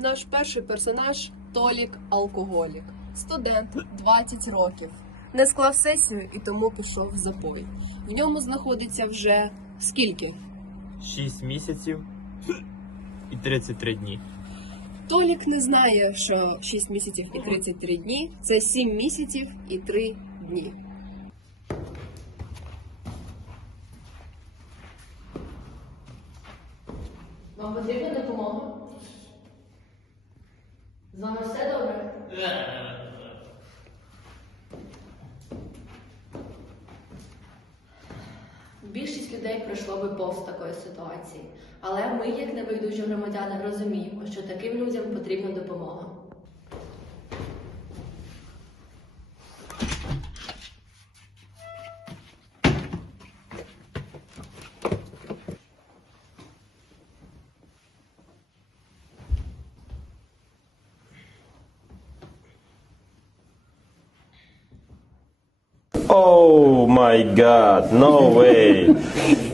Наш перший персонаж Толік алкоголік, студент 20 років. Не склав сесію і тому пішов в запой. В ньому знаходиться вже скільки? 6 місяців і 33 дні. Толік не знає, що 6 місяців і 33 дні це 7 місяців і 3 дні. Вам потрібна допомога? Все добре? Більшість людей пройшло би повз такої ситуації, але ми, як небайдужі громадяни, розуміємо, що таким людям потрібна допомога. Oh my god, no way.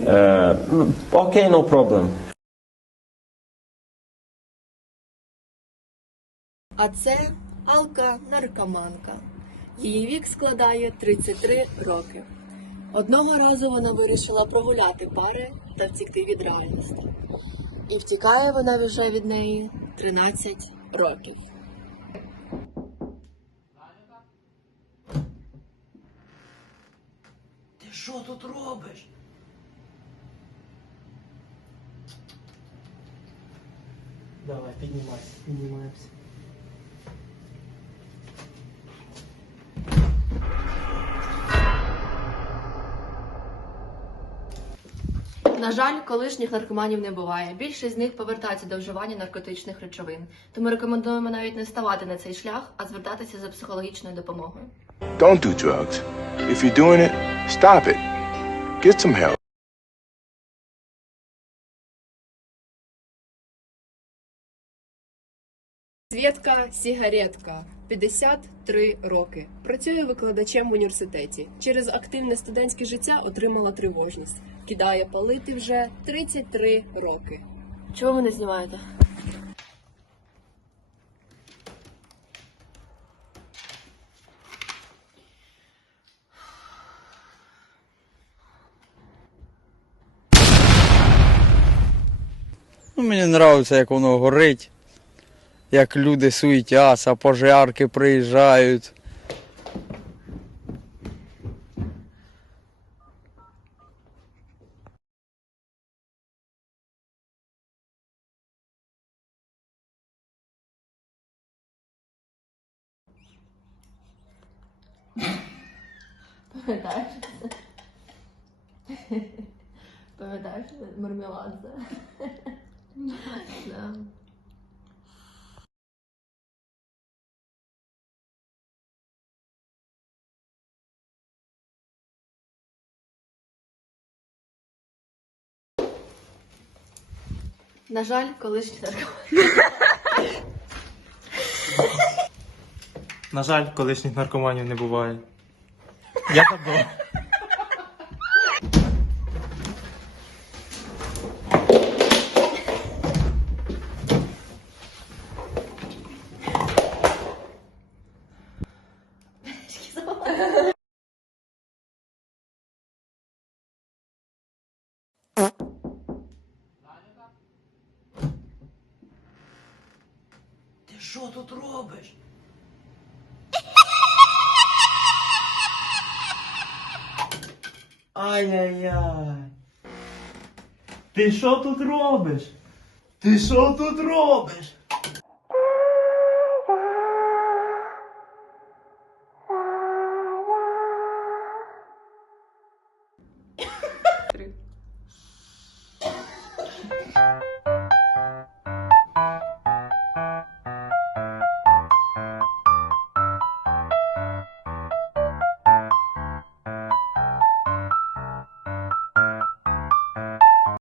Uh, okay, no problem. А це Алка наркоманка. Її вік складає 33 роки. Одного разу вона вирішила прогуляти пари та втікти від реальності. І втікає вона вже від неї 13 років. Що тут робиш? Давай, піднімайся, піднімаємося. На жаль, колишніх наркоманів не буває. Більшість з них повертаються до вживання наркотичних речовин. Тому рекомендуємо навіть не ставати на цей шлях, а звертатися за психологічною допомогою. Don't do drugs. If you're doing it, stop it. Get some help. Свєтка Сігаретка, 53 роки. Працює викладачем в університеті. Через активне студентське життя отримала тривожність. Кидає палити вже 33 роки. Чого ви не знімаєте? Ну, мені подобається, як воно горить, як люди суетяться, пожарки приїжджають. Пам'ятаєш? Пам'ятаєш мармелад? Да. На жаль, колишній наркоман. На жаль, колишніх наркоманів не буває. Я забув. Ти що тут робиш? Ай-яй-яй. Ти що тут робиш? Ти що тут робиш?